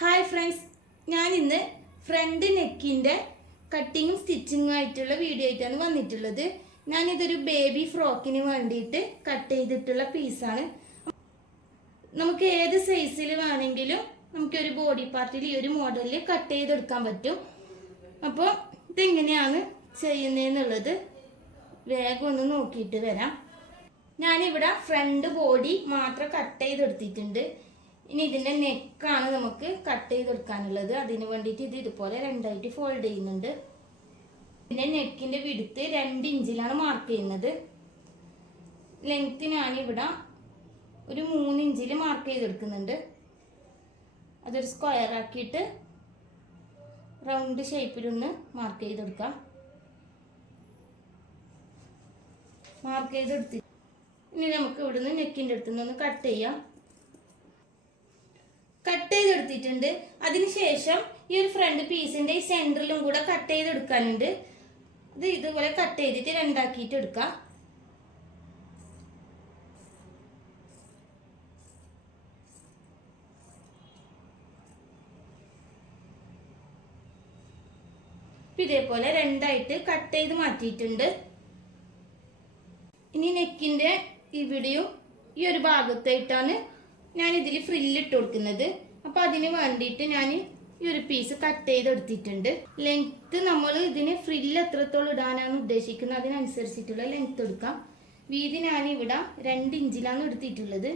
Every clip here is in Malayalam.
ഹായ് ഫ്രണ്ട്സ്, ഞാൻ ഇന്ന് ഫ്രണ്ട് നെക്കിൻ്റെ കട്ടിങ്ങും സ്റ്റിച്ചിങ്ങും ആയിട്ടുള്ള വീഡിയോ ആയിട്ടാണ് വന്നിട്ടുള്ളത്. ഞാനിതൊരു ബേബി ഫ്രോക്കിന് വേണ്ടിയിട്ട് കട്ട് ചെയ്തിട്ടുള്ള പീസാണ്. നമുക്ക് ഏത് സൈസിൽ വേണമെങ്കിലും നമുക്കൊരു ബോഡി പാർട്ടിൽ ഈ ഒരു മോഡലിൽ കട്ട് ചെയ്തെടുക്കാൻ പറ്റും. അപ്പോൾ ഇതെങ്ങനെയാണ് ചെയ്യുന്നതെന്നുള്ളത് വേഗം ഒന്ന് നോക്കിയിട്ട് വരാം. ഞാനിവിടെ ഫ്രണ്ട് ബോഡി മാത്രം കട്ട് ചെയ്തെടുത്തിട്ടുണ്ട്. ഇനി ഇതിൻ്റെ നെക്കാണ് നമുക്ക് കട്ട് ചെയ്തെടുക്കാനുള്ളത്. അതിന് വേണ്ടിയിട്ട് ഇത് ഇതുപോലെ രണ്ടായിട്ട് ഫോൾഡ് ചെയ്യുന്നുണ്ട്. ഇതിൻ്റെ നെക്കിൻ്റെ വിഡ്ത്ത് 2 ഇഞ്ചിലാണ് മാർക്ക് ചെയ്യുന്നത്. ലെങ്ത്ത് ഞാനിവിടെ ഒരു 3 ഇഞ്ചിൽ മാർക്ക് ചെയ്തെടുക്കുന്നുണ്ട്. അതൊരു സ്ക്വയർ ആക്കിയിട്ട് റൗണ്ട് ഷേപ്പിലൊന്ന് മാർക്ക് ചെയ്തെടുക്കാം. മാർക്ക് ചെയ്തെടുത്തിട്ട് ഇനി നമുക്ക് ഇവിടുന്ന് നെക്കിൻ്റെ അടുത്തുനിന്ന് ഒന്ന് കട്ട് ചെയ്യാം. കട്ട് ചെയ്തെടുത്തിട്ടുണ്ട്. അതിനുശേഷം ഈ ഒരു ഫ്രണ്ട് പീസിന്റെ ഈ സെന്ററിലും കൂടെ കട്ട് ചെയ്തെടുക്കാനുണ്ട്. ഇത് ഇതുപോലെ കട്ട് ചെയ്തിട്ട് രണ്ടാക്കിയിട്ട് എടുക്കാം. ഇതേപോലെ രണ്ടായിട്ട് കട്ട് ചെയ്ത് മാറ്റിയിട്ടുണ്ട്. ഇനി നെക്കിന്റെ ഇവിടെയും ഈ ഒരു ഭാഗത്തായിട്ടാണ് ഞാൻ ഇതിൽ ഫ്രില്ലിട്ട് കൊടുക്കുന്നത്. അപ്പോൾ അതിന് വേണ്ടിയിട്ട് ഞാൻ ഈ ഒരു പീസ് കട്ട് ചെയ്തെടുത്തിട്ടുണ്ട്. ലെങ്ത്ത് നമ്മൾ ഇതിന് ഫ്രില്ല് എത്രത്തോളം ഇടാനാണ് ഉദ്ദേശിക്കുന്നത് അതിനനുസരിച്ചിട്ടുള്ള ലെങ്ത്ത് എടുക്കാം. വീതി ഞാനിവിടെ 2 ഇഞ്ചിലാണ് എടുത്തിട്ടുള്ളത്.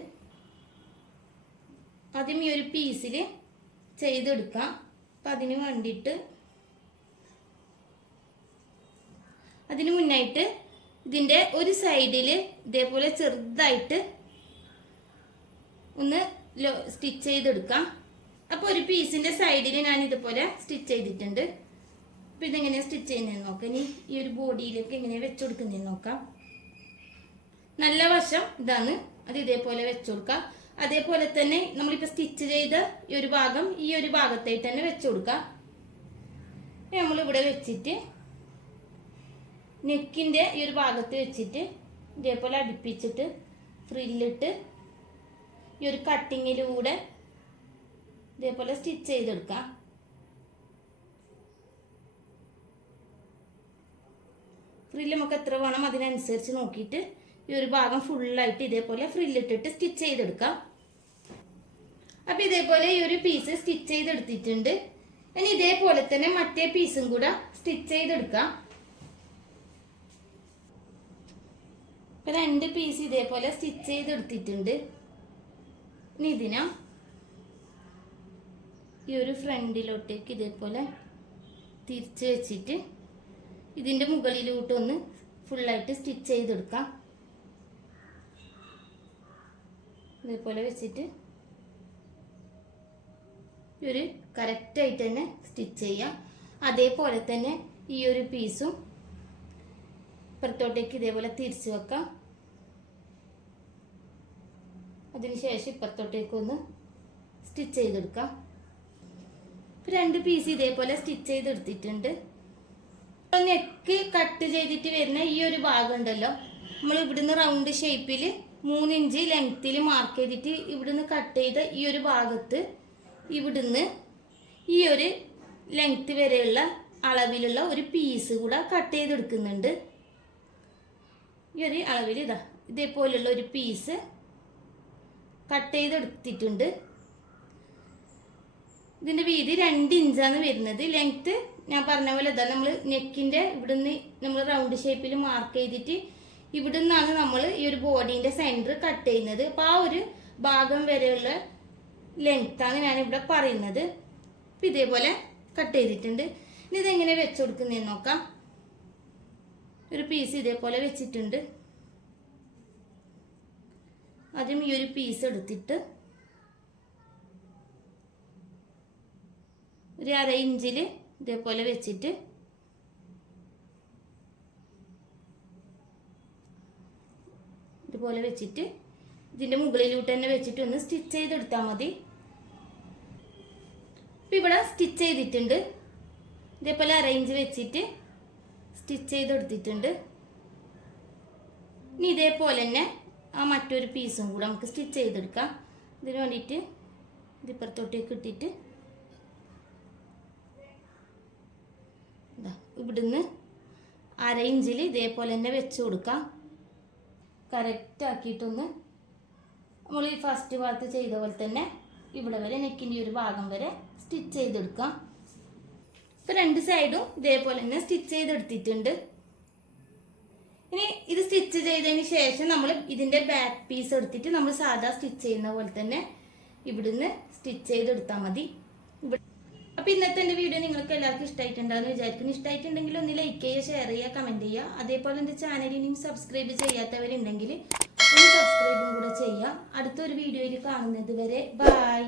ആദ്യം ഈ ഒരു പീസിൽ ചെയ്തെടുക്കാം. അപ്പം അതിന് വേണ്ടിയിട്ട് അതിന് മുന്നായിട്ട് ഇതിൻ്റെ ഒരു സൈഡിൽ ഇതേപോലെ ചെറുതായിട്ട് ഒന്ന് സ്റ്റിച്ച് ചെയ്തെടുക്കാം. അപ്പോൾ ഒരു പീസിൻ്റെ സൈഡിൽ ഞാൻ ഇതുപോലെ സ്റ്റിച്ച് ചെയ്തിട്ടുണ്ട്. അപ്പോൾ ഇതെങ്ങനെയാണ് സ്റ്റിച്ച് ചെയ്യുന്നതെന്ന് നോക്കാം. ഇനി ഈ ഒരു ബോഡിയിലേക്ക് എങ്ങനെയാണ് വെച്ച് കൊടുക്കുന്നതെന്ന് നോക്കാം. നല്ല വശം ഇതാണ്, അത് ഇതേപോലെ വെച്ച് കൊടുക്കാം. അതേപോലെ തന്നെ നമ്മളിപ്പോൾ സ്റ്റിച്ച് ചെയ്ത ഈ ഒരു ഭാഗം ഈ ഒരു ഭാഗത്തായിട്ട് തന്നെ വെച്ച് കൊടുക്കാം. നമ്മളിവിടെ വെച്ചിട്ട് നെക്കിൻ്റെ ഈ ഒരു ഭാഗത്ത് വെച്ചിട്ട് ഇതേപോലെ അടുപ്പിച്ചിട്ട് ഫ്രില്ലിട്ട് ഈ ഒരു കട്ടിങ്ങിലൂടെ ഇതേപോലെ സ്റ്റിച്ച് ചെയ്തെടുക്കാം. ഫ്രില്ല് നമുക്ക് എത്ര വേണം അതിനനുസരിച്ച് നോക്കിയിട്ട് ഈ ഒരു ഭാഗം ഫുള്ളായിട്ട് ഇതേപോലെ ഫ്രില്ലിട്ടിട്ട് സ്റ്റിച്ച് ചെയ്തെടുക്കാം. അപ്പം ഇതേപോലെ ഈ ഒരു പീസ് സ്റ്റിച്ച് ചെയ്തെടുത്തിട്ടുണ്ട്. ഇനി ഇതേപോലെ തന്നെ മറ്റേ പീസും കൂടെ സ്റ്റിച്ച് ചെയ്തെടുക്കാം. ഇപ്പം 2 പീസ് ഇതേപോലെ സ്റ്റിച്ച് ചെയ്തെടുത്തിട്ടുണ്ട്. ഇനി ഇതിനെ ഈ ഒരു ഫ്രണ്ടിലോട്ടേക്ക് ഇതേപോലെ തിരിച്ച് വെച്ചിട്ട് ഇതിൻ്റെ മുകളിലോട്ടൊന്ന് ഫുള്ളായിട്ട് സ്റ്റിച്ച് ചെയ്തെടുക്കാം. ഇതേപോലെ വെച്ചിട്ട് ഈ ഒരു കറക്റ്റായിട്ട് തന്നെ സ്റ്റിച്ച് ചെയ്യാം. അതേപോലെ തന്നെ ഈ ഒരു പീസും ഇപ്പുറത്തോട്ടേക്ക് ഇതേപോലെ തിരിച്ച് വെക്കാം. അതിനുശേഷം ഇപ്പുറത്തോട്ടേക്ക് ഒന്ന് സ്റ്റിച്ച് ചെയ്തെടുക്കാം. 2 പീസ് ഇതേപോലെ സ്റ്റിച്ച് ചെയ്തെടുത്തിട്ടുണ്ട്. നെക്ക് കട്ട് ചെയ്തിട്ട് വരുന്ന ഈ ഒരു ഭാഗം ഉണ്ടല്ലോ, നമ്മൾ ഇവിടുന്ന് റൗണ്ട് ഷേപ്പിൽ 3 ഇഞ്ച് ലെങ്ത്തിൽ മാർക്ക് ചെയ്തിട്ട് ഇവിടുന്ന് കട്ട് ചെയ്ത ഈ ഒരു ഭാഗത്ത് ഇവിടുന്ന് ഈ ഒരു ലെങ്ത്ത് വരെയുള്ള അളവിലുള്ള ഒരു പീസ് കൂടെ കട്ട് ചെയ്തെടുക്കുന്നുണ്ട്. ഈ ഒരു അളവിൽ ഇതേപോലുള്ള ഒരു പീസ് കട്ട് ചെയ്തെടുത്തിട്ടുണ്ട്. ഇതിൻ്റെ വീതി 2 ഇഞ്ചാണ് വരുന്നത്. ലെങ്ത്ത് ഞാൻ പറഞ്ഞ പോലെ ഇതാ, നമ്മൾ നെക്കിൻ്റെ ഇവിടുന്ന് നമ്മൾ റൗണ്ട് ഷേപ്പിൽ മാർക്ക് ചെയ്തിട്ട് ഇവിടെ നിന്നാണ് നമ്മൾ ഈ ഒരു ബോഡീൻ്റെ സെൻറ്റർ കട്ട് ചെയ്യുന്നത്. അപ്പോൾ ആ ഒരു ഭാഗം വരെയുള്ള ലെങ്ത്താണ് ഞാനിവിടെ പറയുന്നത്. അപ്പം ഇതേപോലെ കട്ട് ചെയ്തിട്ടുണ്ട്. ഇനി ഇതെങ്ങനെ വെച്ച് കൊടുക്കുന്നതെന്ന് നോക്കാം. ഒരു പീസ് ഇതേപോലെ വെച്ചിട്ടുണ്ട്. ആദ്യം ഈ ഒരു പീസ് എടുത്തിട്ട് ഒരു 1/2 ഇഞ്ചിൽ ഇതേപോലെ വെച്ചിട്ട് ഇതുപോലെ വെച്ചിട്ട് ഇതിൻ്റെ മുകളിലോട്ട് തന്നെ വെച്ചിട്ട് ഒന്ന് സ്റ്റിച്ച് ചെയ്തെടുത്താൽ മതി. ഇപ്പം ഇവിടെ സ്റ്റിച്ച് ചെയ്തിട്ടുണ്ട്. ഇതേപോലെ 1/2 ഇഞ്ച് വെച്ചിട്ട് സ്റ്റിച്ച് ചെയ്തെടുത്തിട്ടുണ്ട്. ഇനി ഇതേപോലെ തന്നെ ആ മറ്റൊരു പീസും കൂടെ നമുക്ക് സ്റ്റിച്ച് ചെയ്തെടുക്കാം. ഇതിന് വേണ്ടിയിട്ട് ഇതിപ്പുറത്തോട്ടേക്ക് ഇട്ടിട്ട് ഇവിടുന്ന് 1/2 ഇഞ്ചിൽ ഇതേപോലെ തന്നെ വെച്ച് കൊടുക്കാം. കറക്റ്റ് ആക്കിയിട്ടൊന്ന് നമ്മൾ ഈ ഫസ്റ്റ് ഭാഗത്ത് ചെയ്ത പോലെ തന്നെ ഇവിടെ വരെ നെക്കിൻ്റെ ഒരു ഭാഗം വരെ സ്റ്റിച്ച് ചെയ്തെടുക്കാം. ഇപ്പം 2 സൈഡും ഇതേപോലെ തന്നെ സ്റ്റിച്ച് ചെയ്തെടുത്തിട്ടുണ്ട്. ഇനി ഇത് സ്റ്റിച്ച് ചെയ്തതിന് ശേഷം നമ്മൾ ഇതിൻ്റെ ബാക്ക് പീസ് എടുത്തിട്ട് നമ്മൾ സാധാ സ്റ്റിച്ച് ചെയ്യുന്ന പോലെ തന്നെ ഇവിടുന്ന് സ്റ്റിച്ച് ചെയ്തെടുത്താൽ മതി. അപ്പോൾ ഇന്നത്തെ എൻ്റെ വീഡിയോ നിങ്ങൾക്ക് എല്ലാവർക്കും ഇഷ്ടമായിട്ടുണ്ടാകുമെന്ന് വിചാരിക്കുന്നു. ഇഷ്ടമായിട്ടുണ്ടെങ്കിൽ ഒന്ന് ലൈക്ക് ചെയ്യുക, ഷെയർ ചെയ്യുക, കമൻറ്റ് ചെയ്യുക. അതേപോലെ എൻ്റെ ചാനൽ ഇനിയും സബ്സ്ക്രൈബ് ചെയ്യാത്തവരുണ്ടെങ്കിൽ ഒന്ന് സബ്സ്ക്രൈബും കൂടെ ചെയ്യുക. അടുത്തൊരു വീഡിയോയിൽ കാണുന്നത് വരെ ബൈ.